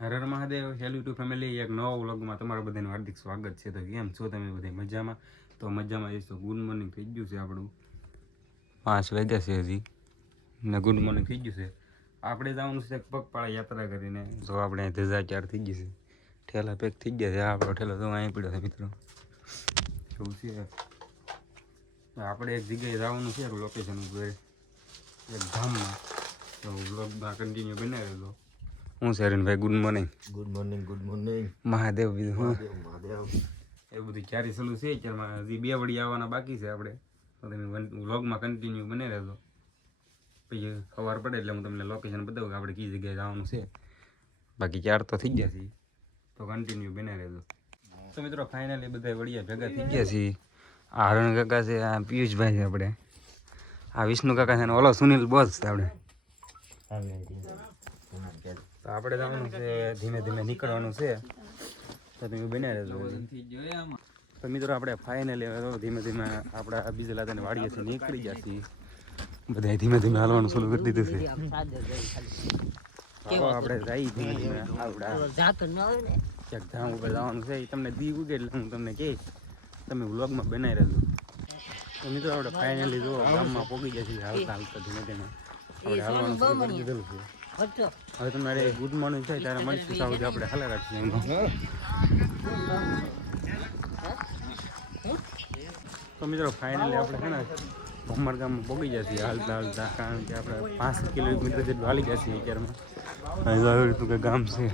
હર હર Mahadev. Hail to family એક નવા વ્લોગમાં તમારા બધાનું હાર્દિક સ્વાગત છે. તો કેમ છો તમે બધા મજામાં? તો મજામાં જઈશ. ગુડ મોર્નિંગ થઈ ગયું છે આપણું. પાંચ વાગ્યા છે હજી. ને ગુડ મોર્નિંગ થઈ ગયું છે. આપણે જવાનું છે પગપાળા યાત્રા કરીને. તો આપણે ધજા ચાર થઈ ગઈ છે. ઠેલા પેક થઈ ગયા છે. આપણો ઠેલો તો અહીં પડ્યો છે મિત્રો. એવું છે. આપણે એક જગ્યાએ જવાનું છે લોકેશન ઉપર. એક ધામમાં. તો વ્લોગમાં કન્ટિન્યુ બનાવેલો. હું છે Harinbhai good morning good morning good morning Mahadev બીજું હું મહાદેવ એ બધું ચારી સલું છે ચારમાં હજી બે વડી આવવાના બાકી છે આપણે. તો તમે વ્લોગમાં કન્ટિન્યુ બને રહેજો. પછી ખબર પડે એટલે હું તમને લોકેશન બતાવું કે આપણે કઈ જગ્યાએ જવાનું છે. બાકી ચાર તો થઈ ગયા છે. તો કન્ટિન્યુ બને રહેજો. તો મિત્રો ફાઇનલી બધા વડિયા ભેગા થઈ ગયા છે. આ હરણ કાકા છે આ પિયુષભાઈ છે આપણે. આ વિષ્ણુ કાકા છે અને ઓલો સુનિલ બોસ છે આપણે. તો આપણે જવાનું છે, ધીમે ધીમે નીકળવાનું છે. તો તમે બન્યા રહેજો. તો મિત્રો આપણે ફાઇનલી ધીમે ધીમે આપણા બીજા લાદાને છીએ નીકળી ગયા છીએ. બધા ધીમે ધીમે હાલવાનું શરૂ કરી દીધું છે. આપણે જઈ ધીમે ધીમે ક્યાંક ધામ ઉપર જવાનું છે તમને દી ઉગે એટલે હું તમને કહીશ. તમે વ્લોગમાં બનાવી રહેજો. તો મિત્રો આપણે ફાઇનલી જો ગામમાં પોગી જશે હાલતા હાલતા ધીમે ધીમે. આપણે હાલવાનું શરૂ કરી દીધેલું છે. હવે તમારે ગુડ મોર્નિંગ થાય ત્યારે મળશું સાવ આપણે હાલા રાખીએ તો મિત્રો ફાઇનલી આપણે છે ને ભમર ગામમાં ગયા છીએ હાલતા હાલતા કારણ કે આપણે પાંચ કિલોમીટર જેટલું હાલી જશે અત્યારમાં. આવી રીતનું કે ગામ છે.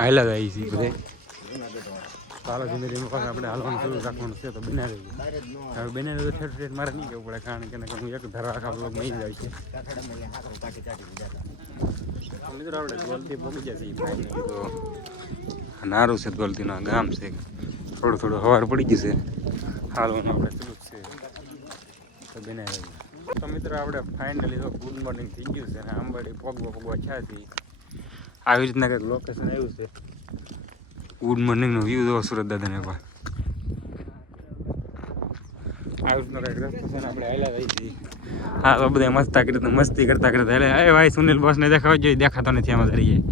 હાલા જ આવી છે બધે. ચાલો ધીમે ધીમે પાછા આપણે હાલવાનું શરૂ રાખવાનું છે તો બનાવી દઈએ. હવે બને દઈએ ઠેઠ ઠેઠ મારે નહીં કહેવું પડે કારણ કે હું એક ધરા આખા બ્લોગ નહીં જાય છે. મિત્રો આપણે ગોલથી પહોંચી ગયા છીએ તો નારું છે ગોલતીનું ગામ છે. થોડું થોડું હવાર પડી ગયું છે. હાલવાનું આપણે શરૂ છે. તો બનાવી દઈએ. તો મિત્રો આપણે ફાઇનલી તો ગુડ મોર્નિંગ થઈ ગયું છે અને આંબાડી પગવા પગવા છે આવી રીતના કંઈક લોકેશન આવ્યું છે. ગુડ મોર્નિંગનો વ્યૂ જોવો સુરત દાદાને રહી હા તો બધા મસ્તા કરતા મસ્તી કરતા કરતા એટલે એ ભાઈ સુનિલ બોસને દેખાવા જોઈએ દેખાતો નથી આમાં ધરીએ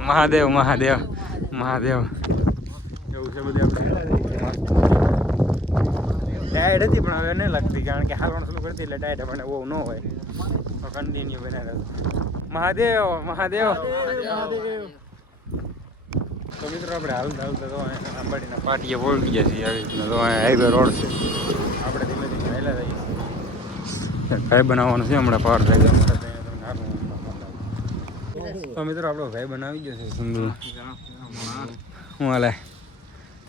મહાદેવ મહાદેવ મહાદેવ એવું છે બધું ડાયટ હતી પણ હવે નહીં લાગતી કારણ કે હાલ શરૂ કરતી એટલે ડાયટ આપણને બહુ ન હોય તો કન્ટિન્યુ બનાવે મહાદેવ મહાદેવ તો મિત્રો આપણે હાલતા હાલતા તો અંબાડીના પાટીએ પહોંચી ગયા છીએ આવી રીતના. તો હાઈવે રોડ છે. આપણે ધીમે ધીમે હેલા જઈએ ભાઈ બનાવવાનો છે હમણાં પાર થઈ ગયો. તો મિત્રો આપણો ભાઈ બનાવી ગયો છે સુંદર હું હાલે?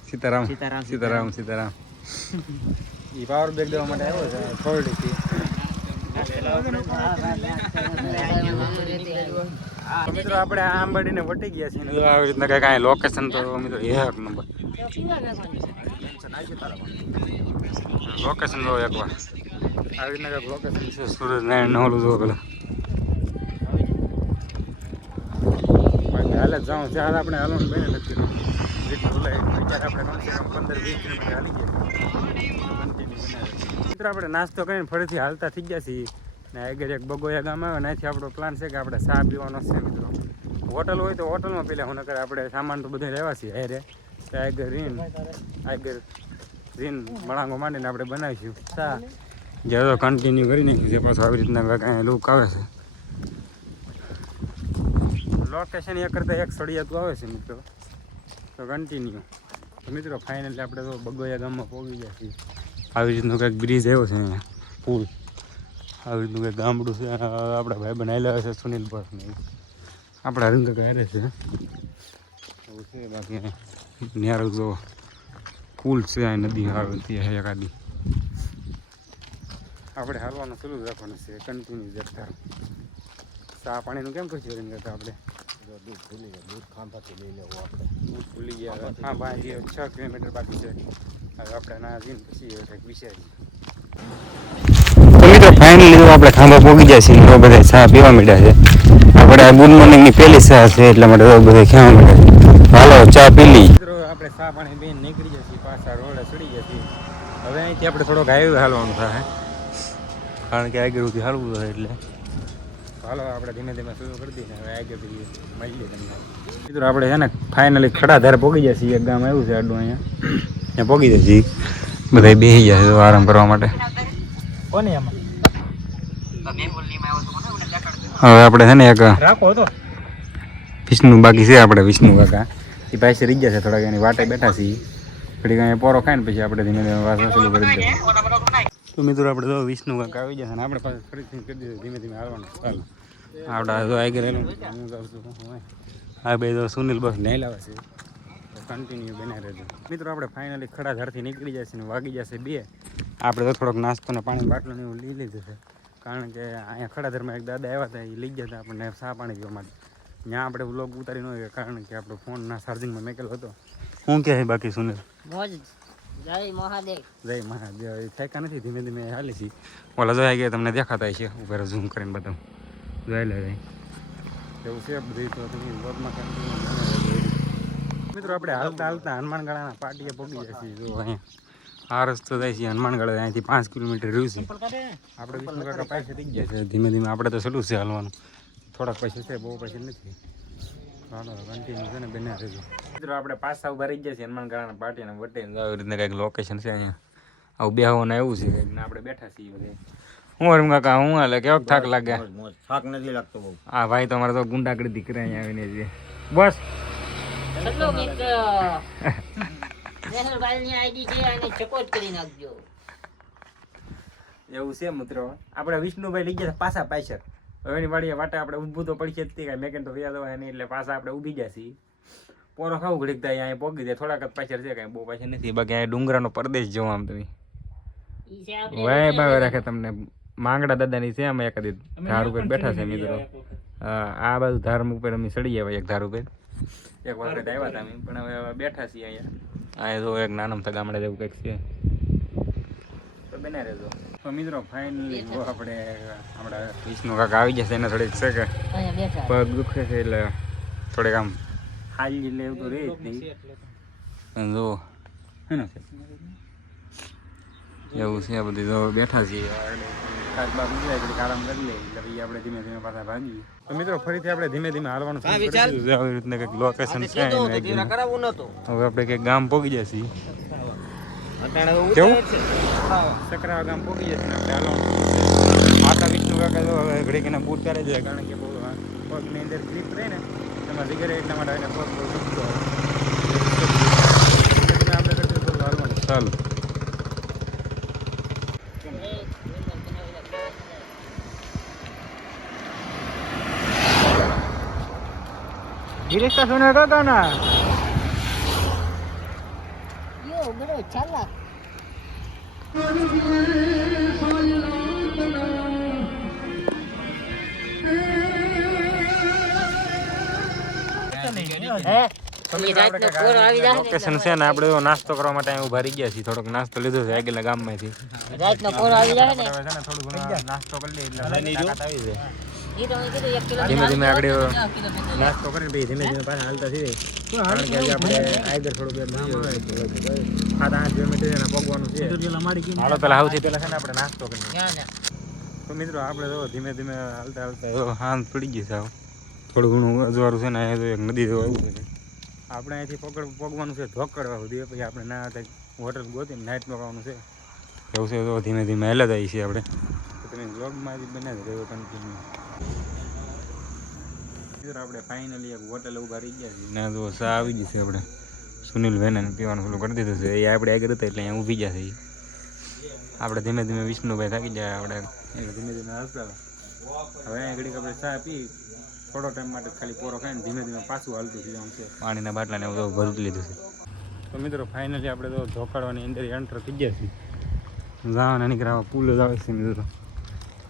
સીતારામ. સીતારામ, સીતારામ સીતારામ. એ પાવર બેગ દેવા માટે આવ્યો છે થોડીથી તો મિત્રો આપણે આ આંબાડીને વટી ગયા છીએ ને. આવી રીતના કંઈ અહીં લોકેશન તો મિત્રો એક નંબર લોકેશન જો એકવાર આવી રીતના કંઈક લોકેશન છે સુરજનારાયણ નવલું જો પેલા. હાલે જ જાઉં. ત્યાં આપણે હાલવાનું બને નથી આપણે નાસ્તો કરીને ફરીથી હાલતા થઈ ગયા છીએ. ને આગળ એક બગોયા ગામ આવે ને અહીંથી આપણો પ્લાન છે કે આપણે ચા પીવાનો છે મિત્રો. હોટલ હોય તો હોટલમાં પેલા હું નકર આપણે સામાન તો બધે રહેવા છીએ. હેરે, તો આગળ રીન આગળ રીન મળાંગો માંડીને આપણે બનાવીશું ચા. જે તો કન્ટિન્યુ કરી નાખ્યું છે, પાછું આવી રીતના કાંઈ લુક આવે છે. લોકેશન એક કરતાં એક સળિયાતું આવે છે મિત્રો. તો કન્ટિન્યુ મિત્રો ફાઇનલી આપણે તો બગોયા ગામમાં પહોંચી ગયા છીએ. આવી રીતનો કંઈક બ્રિજ આવ્યો છે અહીંયા, પુલ. આવી રીતનું કંઈ ગામડું છે આપણા ભાઈ બનાવેલા છે સુનિલ એવું. આપણા રંગ કાંઈ છે એવું છે, બાકી ન્યારો જો પુલ છે, આ નદી આવતી ત્યાં એકાદી. આપણે હાલવાનું ચાલુ જ રાખવાનું છે કન્ટિન્યુ જતા સા પાણીનું કેમ કરશું રંગ આપણે? દૂધ ભૂલી ગયા દૂધ ખાંભાથી લઈ લેવું આપણે દૂધ ભૂલી ગયા હા ભાઈ છ કિલોમીટર બાકી છે. હવે આપણે ના જઈને પછી વિચારીએ. ફાઇનલી તો આપણે ખાંભા પોગી જાય છે તો બધા ચા પીવા માંડ્યા છે. આપણે આ ગુડ મોર્નિંગની પહેલી ચા છે એટલા માટે તો બધા ખાવા માંડ્યા છે. હાલો ચા પી લી આપણે ચા પાણી બેન નીકળી જશે પાછા રોડે ચડી જશે હવે અહીંથી આપણે થોડોક હાઈવે હાલવાનું થાય કારણ કે આગળ સુધી હાલવું થાય એટલે. હાલો આપણે ધીમે ધીમે શરૂ કરી દઈએ હવે આગળથી મળીએ તમને. મિત્રો આપણે છે ને ફાઇનલી ખડાધાર પોગી જશે એક ગામ આવ્યું છે આડું અહીંયા. ત્યાં પોગી જશે બધા બેસી જાય તો આરામ કરવા માટે. કોને એમાં હવે આપણે છે ને એક વિષ્ણુ બાકી છે આપણે વિષ્ણુ કાકા. એ પાસે રહી ગયા છે થોડાક એની વાટે બેઠા છીએ. પછી કાંઈ પોરો ખાય ને પછી આપણે ધીમે ધીમે વાસણ શરૂ કરી દઈએ. તો મિત્રો આપણે તો વિષ્ણુ કાકા આવી જશે ને આપણે પાસે ફરીથી કરી દીધું ધીમે ધીમે હાલવાનું. ચાલો. આપણે તો આવી ગયેલું હું જાઉં છું. આ બે તો સુનિલ બસ નહીં લાવે છે. કન્ટિન્યુ બને રહેજો. મિત્રો આપણે ફાઇનલી ખડા ઝાડથી નીકળી જશે ને વાગી જશે બે. આપણે તો થોડોક નાસ્તો ને પાણી બાટલો ને એવું લઈ લીધું છે. કારણ કે અહીંયા ખડાધરમાં એક દાદા આવ્યા હતા એ લઈ ગયા હતા આપણને સા પાણી પીવા માટે. ત્યાં આપણે વ્લોગ ઉતારી ન હોય કારણ કે આપણો ફોનના ચાર્જિંગમાં મેકેલો હતો. શું કહે બાકી સુનિલ? મોજ. જય મહાદેવ. જય મહાદેવ. એ થાક્યા નથી ધીમે ધીમે હાલી છે. ઓલા જોયા ગયા તમને દેખાતા છે ઉપર ઝૂમ કરીને બધા. જોઈ લે એવું છે બધું તો તમે વ્લોગમાં continue મિત્રો આપણે હાલતા હાલતા હનુમાનગાળાના પાટીએ પગી છીએ જો અહીંયા. આ રસ્તો જાય છે હનુમાનગાળા અહીંથી પાંચ કિલોમીટર રહ્યું છે. આપણે વિષ્ણુ કાકા પાસે થઈ ગયા છે ધીમે ધીમે આપણે તો સલું છે હાલવાનું. થોડાક પૈસા છે બહુ પૈસા નથી. હાલો કન્ટિન્યુ છે ને બને રહેજો. મિત્રો આપણે પાછા ઊભા રહી ગયા છીએ હનુમાનગાળાના પાટીને વટે. આવી રીતના કંઈક લોકેશન છે અહીંયા. આવું બેહવાનું આવ્યું છે કંઈક ને આપણે બેઠા છીએ બધે. હું હરમ કાકા હું હાલે? કેવો થાક લાગે મોજ, મોજ. થાક નથી લાગતો બહુ. આ ભાઈ તો અમારે તો ગુંડાગડી દીકરા અહીંયા આવીને છે. બસ. ચલો મિત્ર. મેહરભાઈ ની આઈડી છે અને સપોર્ટ કરી નાખજો. એવું છે મિત્રો. આપણે વિષ્ણુભાઈ લઈ ગયા પાછા પાછળ. હવે એની વાડીએ વાટે આપણે ઊભું તો પડશે જ કાંઈ મેં તો વ્યાજ હોય નહીં એટલે પાછા આપણે ઊભી ગયા છીએ. પોરો ખાવું ઘડીક થાય અહીંયા પોગી જાય. થોડાક જ પાછળ છે કાંઈ બહુ પાછળ નથી. બાકી અહીંયા ડુંગરાનો પરદેશ જોવા આમ તમે. ઈ છે આપણે વાય બાય રાખે તમને. માંગડા દાદાની છે અમે એક ધાર ઉપર બેઠા છે મિત્રો. હા, આ બાજુ ધાર ઉપર અમે સડી જાય એક ધાર ઉપર. એક વખત આવ્યા હતા અમે પણ હવે હવે બેઠા છીએ અહીંયા. આ જો એક નાનમ ગામડે જેવું કંઈક છે. તો બને રહેજો. તો મિત્રો ફાઇનલી જો આપણે આપણા વિષ્ણુ કાકા આવી જશે એને થોડીક છે કે? અહીંયા બેઠા પગ દુખે છે એટલે થોડીક આમ હાલી એટલે એવું તો રહે જ નહીં. જો હે ને એવું છે બધી તો બેઠા છીએ. આપણે ધીમે ધીમે પાછા ભાગીએ. તો મિત્રો ફરીથી આપણે ધીમે ધીમે હાલવાનું. આવી રીતના કંઈક લોકેશન છે હવે આપણે કંઈક ગામ પોગી જશે. કેવું? છે. સકરા ગામ પોગી જશે આપણે હાલવાનું માતા વિષ્ણુ કાકા તો હવે ઘડીક એના બૂટ કરે છે કારણ કે બહુ પગની અંદર ક્લિપ રહે ને એમાં વગેરે એટલા માટે પગ બહુ દુખતો આપણે કરશું ચાલો. ગિરીશ સોના કાકા ના. યો બરો ચાલા લોકેશન છે ને આપણે નાસ્તો કરવા માટે ઊભા રહી ગયા છીએ. થોડોક નાસ્તો લીધો છે આગલા ગામમાંથી. રાતનો પોર આવી જાય ને. હવે છે ને થોડું નાસ્તો કરી લઈએ એટલે આવી જાય. ધીમે ધીમે આગળ નાસ્તો કરીને પછી ધીમે ધીમે પાછા હાલતા થઈએ. કારણ કે આજે આપણે આગળ એમ સાત આઠ કિલોમીટર એના પગવાનું છે. હાલો પેલા સૌથી પહેલા છે ને આપણે નાસ્તો કરીએ. તો મિત્રો આપણે તો ધીમે ધીમે હાલતા હાલતા હાંત પડી ગઈ સાવ થોડું ઘણું અજવાળું છે ને અહીંયા તો એક નદી જેવું આવ્યું છે. આપણે અહીંથી પકડ પગવાનું છે ધોકડવા સુધી. પછી આપણે ના હોટલ ગોતીને નાઇટ પકડવાનું છે. એવું છે તો ધીમે ધીમે હેલા થાય છે આપણે. તો તમે બ્લોગમાં બને જ રહ્યો કન્ટિન્યુ આપણે ફાઇનલી એક હોટલ ઊભા રહી ગયા છીએ. ને તો ચા આવી ગઈ છે આપણે. સુનિલ ભાઈને પીવાનું પેલું કરી દીધું છે. એ આપણે આગળ હતા એટલે અહીંયા ઊભી ગયા છે આપણે ધીમે ધીમે વિષ્ણુભાઈ થાકી જાય આપણે. એટલે ધીમે ધીમે હાલતા હવે અહીંયા ઘડીક આપણે ચા પી, થોડો ટાઈમ માટે ખાલી પોરો ખાઈને ધીમે ધીમે પાછું હાલતું થઈ જવાનું છે. પાણીના બાટલાને એવું ભરી લીધું છે. તો મિત્રો ફાઇનલી આપણે તો ધોકાડવાની અંદર એન્ટર થઈ ગયા છીએ. જવાના નીકળ્યા પુલ જ આવે છે મિત્રો.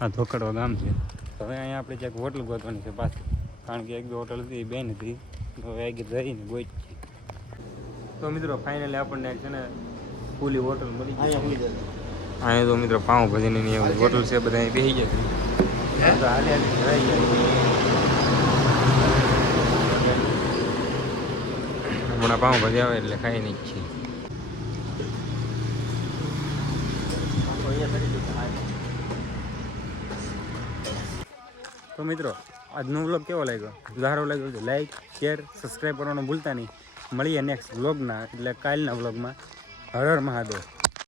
આ ધોકાડવા ગામ છે. હવે અહીંયા આપણે ક્યાંક હોટલ ગોતવાની છે પાછી. કારણ કે એક બે હોટલ હતી એ બેન હતી. તો હવે આગળ જઈને ગોઈ તો મિત્રો ફાઇનલી આપણને છે ને ફૂલી હોટલ મળી ગઈ. અહીંયા જાય. અહીંયા તો મિત્રો પાઉં ભજીની એવું હોટલ છે બધા અહીં બેસી ગયા તો હાલે ગયા હમણાં પાઉં ભજી આવે એટલે ખાઈ નહીં છીએ. તો મિત્રો આજનો વ્લોગ કેવો લાગ્યો? સારો લાગ્યો તો લાઈક શેર સબસ્ક્રાઈબ કરવાનું ભૂલતા નહીં. મળીએ નેક્સ્ટ વ્લોગના, એટલે કાલના વ્લોગમાં. હર મહાદેવ.